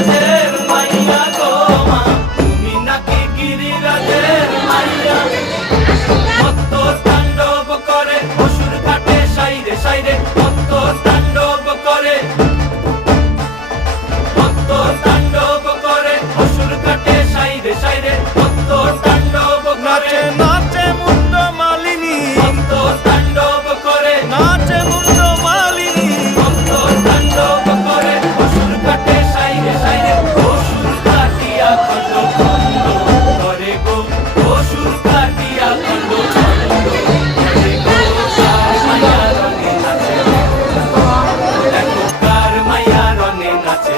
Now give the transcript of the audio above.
গিরিরাজের মাইয়া গো মা, তুমি নাকি গিরিরাজের মাইয়া। মত্ত তাণ্ডব করে অসুর ঘাটে সাইরে সাইরে, মত্ত তাণ্ডব করে, মত্ত তাণ্ডব করে অসুর ঘাটে সাইরে সাইরে, মত্ত তাণ্ডব করে। নাচে মুন্ড মালিনী, মত্ত তাণ্ডব করে, নাচে মুন্ড মালিনী, মত্ত তাণ্ডব করে অসুর ঘাটে সাইরে সাইরে, অসুর কাটিয়া খন্ড খন্ড করে গো, অসুর কাটিয়া খন্ড খন্ড করে গো। কার মায়া রঙে নাচে, দেখো কার মায়া রঙে নাচে।